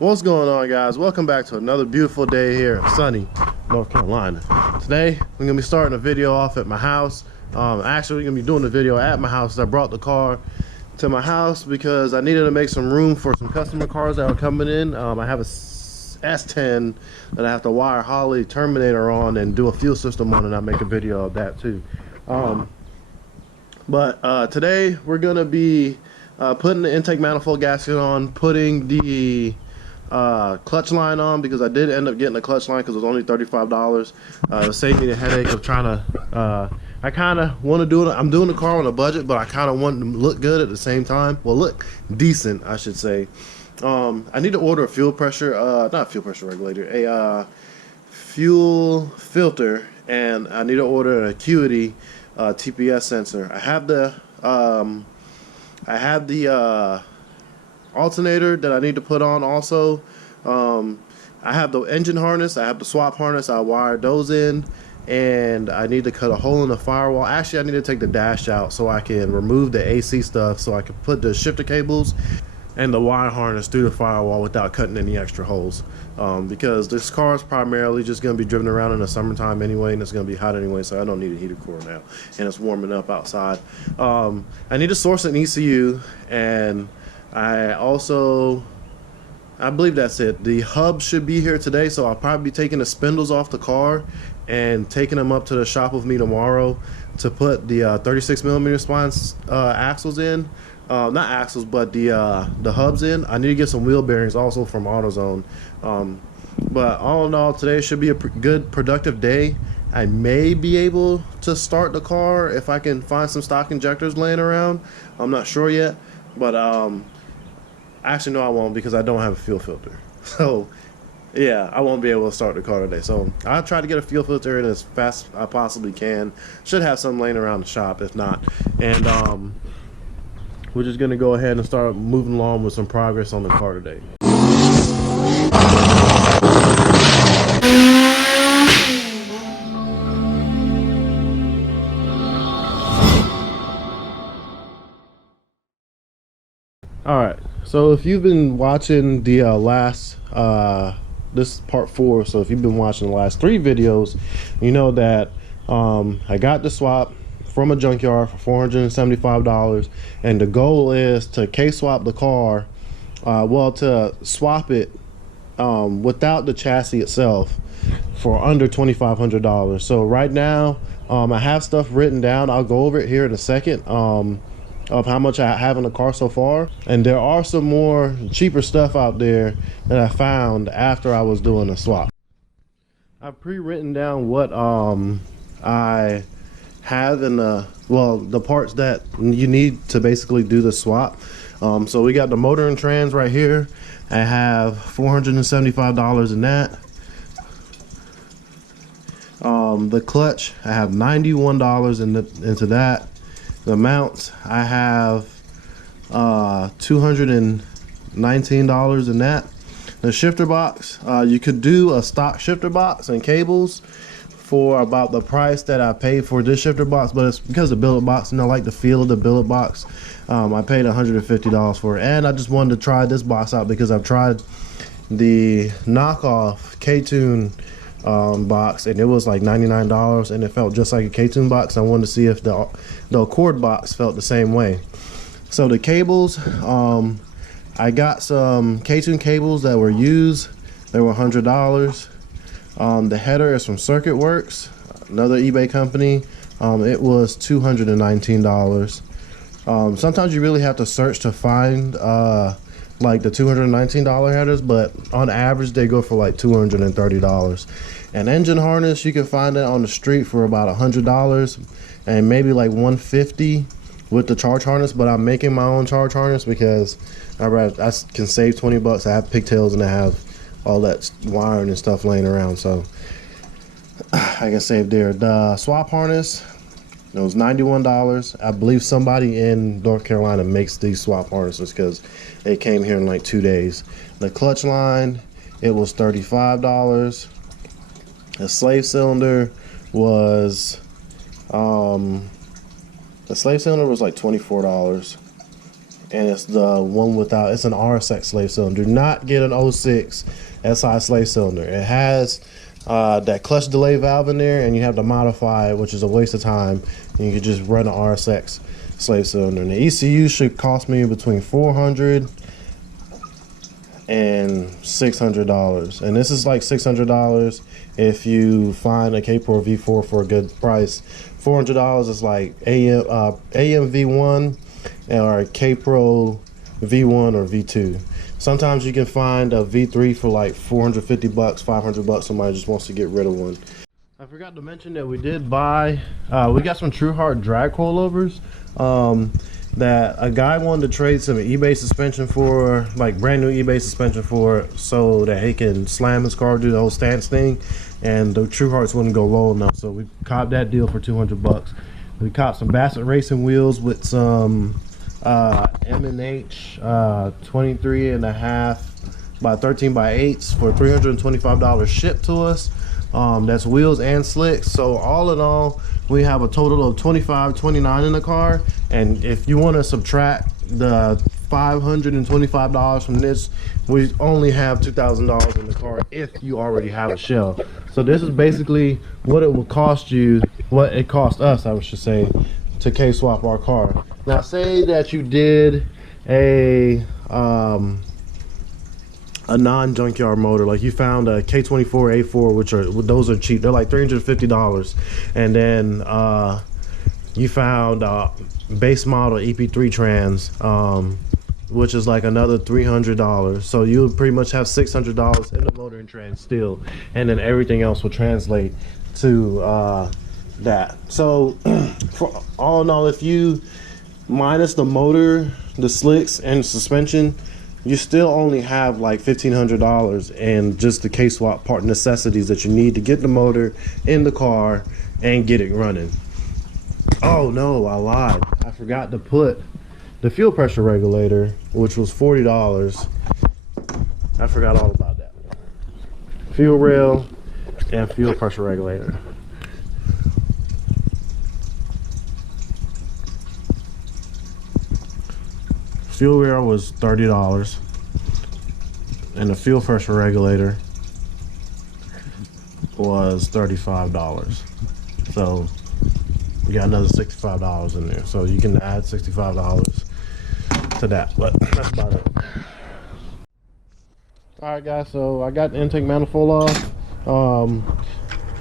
What's going on, guys? Welcome back to another beautiful day here in sunny North Carolina. Today we're gonna be starting a video off at my house. Actually, we're gonna be doing the video at my house. I brought the car to my house because I needed to make some room for some customer cars that are coming in. I have a S10 that I have to wire Holly Terminator on and do a fuel system on, and I'll make a video of that too. Today we're gonna be putting the intake manifold gasket on, putting the clutch line on, because I did end up getting a clutch line because it was only $35. It saved me the headache of trying to I kind of want to do it. I'm doing the car on a budget, but I kind of want to look good at the same time. Well, look decent, I should say. I need to order a fuel pressure not fuel pressure regulator, a fuel filter, and I need to order an Acuity TPS sensor. I have the alternator that I need to put on also. I have the engine harness, I have the swap harness. I wired those in, and I need to cut a hole in the firewall. Actually, I need to take the dash out so I can remove the AC stuff, so I can put the shifter cables and the wire harness through the firewall without cutting any extra holes, because this car is primarily just going to be driven around in the summertime anyway, and it's going to be hot anyway, so I don't need a heated core now, and it's warming up outside. I need to source an ECU, and I believe that's it. The hub should be here today, so I'll probably be taking the spindles off the car and taking them up to the shop with me tomorrow to put the 36mm spline axles in. Not axles, but the hubs in. I need to get some wheel bearings also from AutoZone. But all in all, today should be a good productive day. I may be able to start the car if I can find some stock injectors laying around. I'm not sure yet, but actually no, I won't, because I don't have a fuel filter. So yeah, I won't be able to start the car today. So I'll try to get a fuel filter in as fast as I possibly can. Should have some laying around the shop if not. And we're just gonna go ahead and start moving along with some progress on the car today. Alright, so if you've been watching the this is part 4, so if you've been watching the last 3 videos, you know that I got the swap from a junkyard for $475, and the goal is to K-swap the car, to swap it without the chassis itself for under $2,500. So right now I have stuff written down. I'll go over it here in a second, of how much I have in the car so far, and there are some more cheaper stuff out there that I found after I was doing a swap. I've pre-written down what I have in the parts that you need to basically do the swap. So we got the motor and trans right here. I have $475 in that. The clutch, I have $91 into that. The mounts, I have $219 in that. The shifter box, you could do a stock shifter box and cables for about the price that I paid for this shifter box, but it's because the billet box, and I like the feel of the billet box. I paid $150 for it, and I just wanted to try this box out because I've tried the knockoff K-Tune box, and it was like $99, and it felt just like a K-Tune box. I wanted to see if the Accord box felt the same way. So the cables, I got some K-Tune cables that were used. They were $100. The header is from Circuit Works, another eBay company. It was $219. Sometimes you really have to search to find like the $219 headers, but on average they go for like $230. An engine harness, you can find it on the street for about $100 and maybe like $150 with the charge harness, but I'm making my own charge harness because I can save 20 bucks. I have pigtails and I have all that wiring and stuff laying around, so I can save there. The swap harness, it was $91. I believe somebody in North Carolina makes these swap harnesses because it came here in like 2 days. The clutch line, it was $35. The slave cylinder was like $24. and it's the one without. It's an RSX slave cylinder. Do not get an 06 SI slave cylinder. It has that clutch delay valve in there, and you have to modify it, which is a waste of time. And you can just run an RSX slave cylinder. And the ECU should cost me between $400 and $600, and this is like $600 if you find a K-Pro V4 for a good price. $400 is like AM V1 or a K-Pro V1 or V2. Sometimes you can find a V3 for like $450, $500. Somebody just wants to get rid of one. I forgot to mention that we did buy, we got some True Heart drag coilovers that a guy wanted to trade some eBay suspension for, like brand new eBay suspension for, so that he can slam his car, do the whole stance thing, and the True Hearts wouldn't go low enough. So we copped that deal for $200. We copped some Bassett Racing wheels with some M&H 23.5 by 13 by 8s for $325 shipped to us. That's wheels and slicks. So all in all, we have a total of $25.29 in the car. And if you want to subtract the $525 from this, we only have $2,000 in the car if you already have a shell. So this is basically what it will cost you, what it cost us, I should say, to K-swap our car. Now say that you did a non-junkyard motor, like you found a K24 A4, which are, those are cheap, they're like $350, and then you found base model EP3 trans, which is like another $300. So you would pretty much have $600 in the motor and trans still, and then everything else will translate to that. So for all in all, if you minus the motor, the slicks, and suspension, you still only have like $1,500 and just the K-swap part necessities that you need to get the motor in the car and get it running. Oh no, I lied. I forgot to put the fuel pressure regulator, which was $40. I forgot all about that. Fuel rail and fuel pressure regulator. Fuel rail was $30, and the fuel pressure regulator was $35. So you got another $65 in there. So you can add $65 to that, but that's about it. All right, guys. So I got the intake manifold off.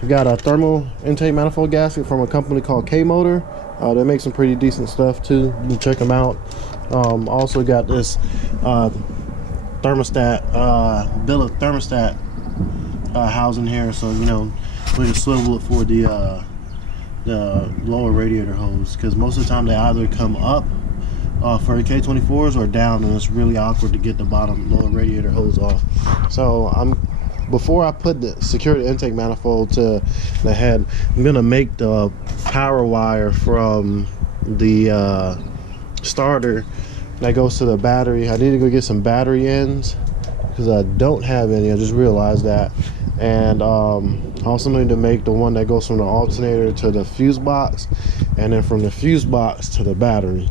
We got a thermal intake manifold gasket from a company called K Motor. They make some pretty decent stuff too. You can check them out. Also got this thermostat, billet thermostat housing here, so you know we can swivel it for the lower radiator hose, because most of the time they either come up for the K24s or down, and it's really awkward to get the bottom lower radiator hose off. So before I put the security intake manifold to the head, I'm gonna make the power wire from the starter that goes to the battery. I need to go get some battery ends because I don't have any. I just realized that. And I also need to make the one that goes from the alternator to the fuse box, and then from the fuse box to the battery.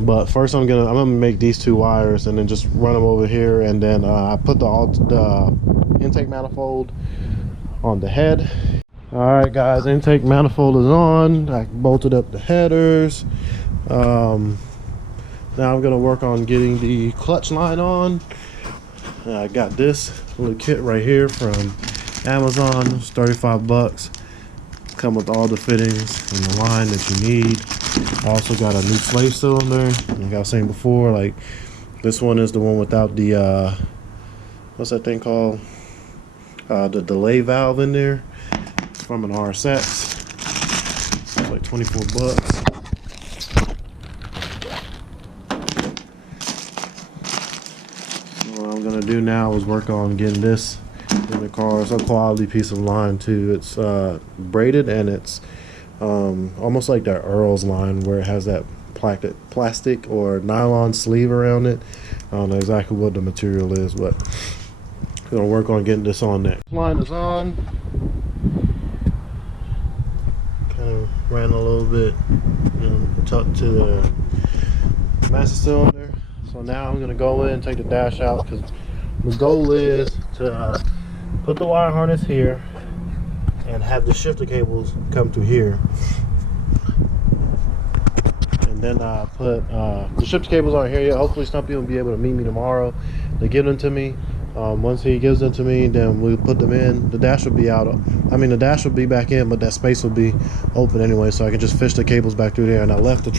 But first I'm gonna make these two wires and then just run them over here, and then I put the intake manifold on the head. All right, guys, intake manifold is on. I bolted up the headers. Now I'm gonna work on getting the clutch line on. I got this little kit right here from Amazon. It's $35. Come with all the fittings and the line that you need. I also got a new slave cylinder. Like I was saying before, like this one is the one without the what's that thing called? The delay valve in there. It's from an RSX. It's like $24. What I'm gonna do now is work on getting this in the car. It's a quality piece of line too. It's braided, and it's almost like that Earl's line where it has that plastic or nylon sleeve around it. I don't know exactly what the material is, but I'm gonna work on getting this on next. Line is on. Kind of ran a little bit, you know, tucked to master cylinder. So now I'm gonna go in and take the dash out, because the goal is to put the wire harness here and have the shifter cables come through here. And then I put the shifter cables aren't here yet. Hopefully Stumpy will be able to meet me tomorrow to give them to me. Once he gives them to me, then we'll put them in. The dash will be out. I mean, the dash will be back in, but that space will be open anyway, so I can just fish the cables back through there. And I left the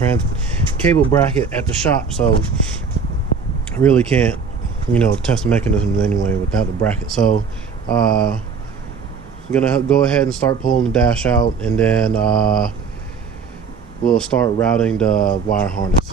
cable bracket at the shop, so I really can't, you know, test the mechanisms anyway without the bracket. So I'm gonna go ahead and start pulling the dash out, and then we'll start routing the wire harness.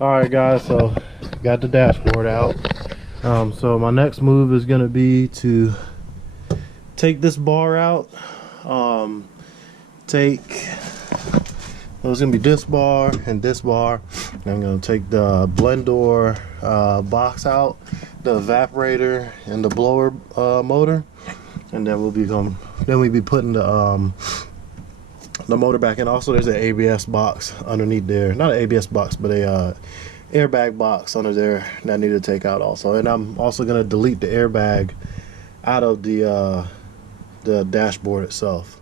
Alright guys, so got the dashboard out. So my next move is gonna be to take this bar out. It's gonna be this bar and this bar. And I'm gonna take the blend door box out, the evaporator and the blower motor, and then we'll be putting the motor back in. Also, there's an ABS box underneath there. Not an ABS box, but a airbag box under there that I need to take out also. And I'm also gonna delete the airbag out of the dashboard itself.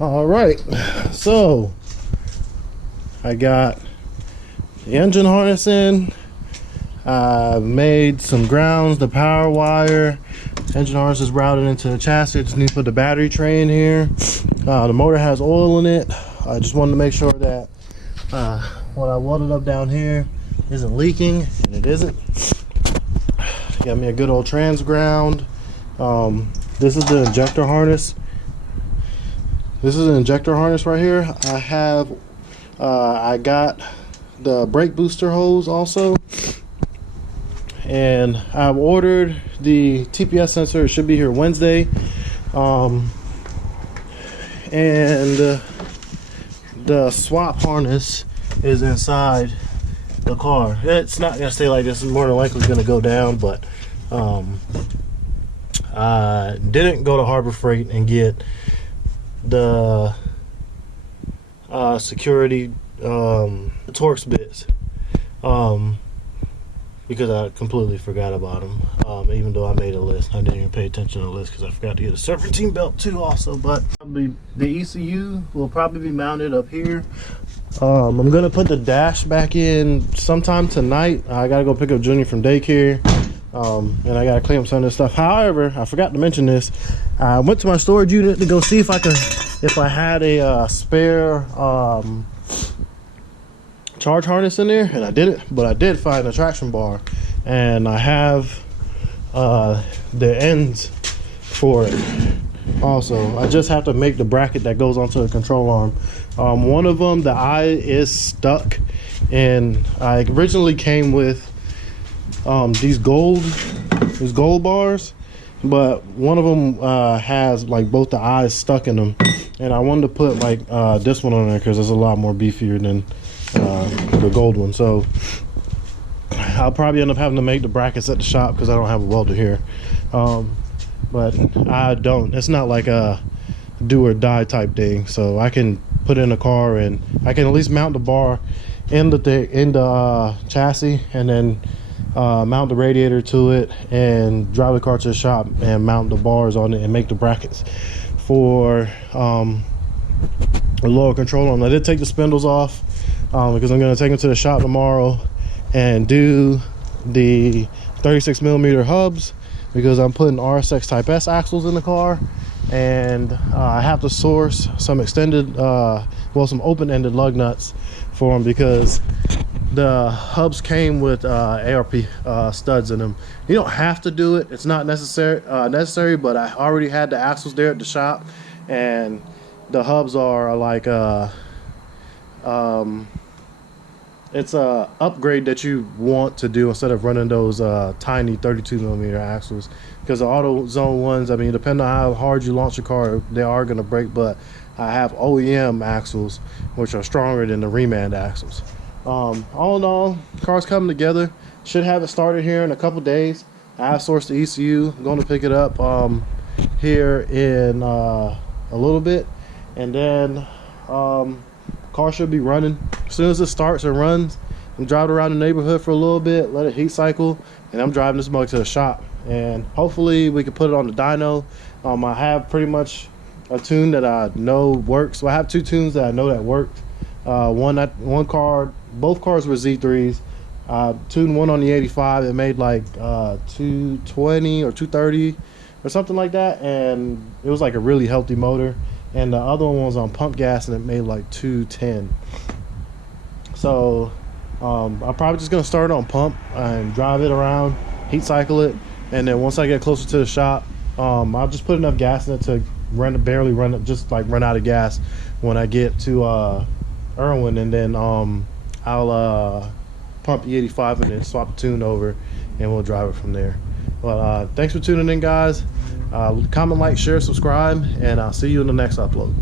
All right, so I got the engine harness in. I made some grounds, the power wire. Engine harness is routed into the chassis. I just need to put the battery tray in here. The motor has oil in it. I just wanted to make sure that what I welded up down here isn't leaking, and it isn't. Got me a good old trans ground. This is the injector harness. This is an injector harness right here. I got the brake booster hose also, and I've ordered the TPS sensor. It should be here Wednesday, and the swap harness is inside the car. It's not gonna stay like this. It's more than likely gonna go down, but I didn't go to Harbor Freight and get the security Torx bits because I completely forgot about them, even though I made a list. I didn't even pay attention to the list because I forgot to get a serpentine belt too also. But probably the ECU will probably be mounted up here. I'm gonna put the dash back in sometime tonight. I gotta go pick up Junior from daycare, and I gotta clean up some of this stuff. However, I forgot to mention this. I went to my storage unit to go see if I had a spare charge harness in there, and I didn't, but I did find a traction bar, and I have the ends for it. Also, I just have to make the bracket that goes onto the control arm. One of them, the eye is stuck, and I originally came with these gold bars, but one of them has like both the eyes stuck in them, and I wanted to put like this one on there because it's a lot more beefier than the gold one. So I'll probably end up having to make the brackets at the shop because I don't have a welder here. But I don't. It's not like a do or die type thing. So I can put it in the car and I can at least mount the bar in the chassis, and then mount the radiator to it and drive the car to the shop and mount the bars on it and make the brackets for a lower control arm. I did take the spindles off because I'm going to take them to the shop tomorrow and do the 36mm hubs, because I'm putting RSX Type S axles in the car, and I have to source some extended some open-ended lug nuts for them because the hubs came with ARP studs in them. You don't have to do it, it's not necessary, but I already had the axles there at the shop, and the hubs are like it's a upgrade that you want to do instead of running those tiny 32mm axles, because the AutoZone ones, I mean, depending on how hard you launch your car, they are going to break. But I have OEM axles which are stronger than the Remand axles. All in all, car's coming together. Should have it started here in a couple days. I have sourced the ECU. I'm going to pick it up here in a little bit, and then car should be running. As soon as it starts and runs, I'm driving around the neighborhood for a little bit, let it heat cycle, and I'm driving this mug to the shop, and hopefully we can put it on the dyno. I have pretty much a tune that I know works. So I have two tunes that I know that worked. Both cars were Z3s. Tuned one on the 85, it made like 220 or 230 or something like that, and it was like a really healthy motor. And the other one was on pump gas, and it made like 210. So I'm probably just gonna start it on pump and drive it around, heat cycle it, and then once I get closer to the shop, I'll just put enough gas in it to barely run it, just like run out of gas when I get to Irwin, and then I'll pump the 85 and then swap the tune over, and we'll drive it from there. But thanks for tuning in, guys. Comment, like, share, subscribe, and I'll see you in the next upload.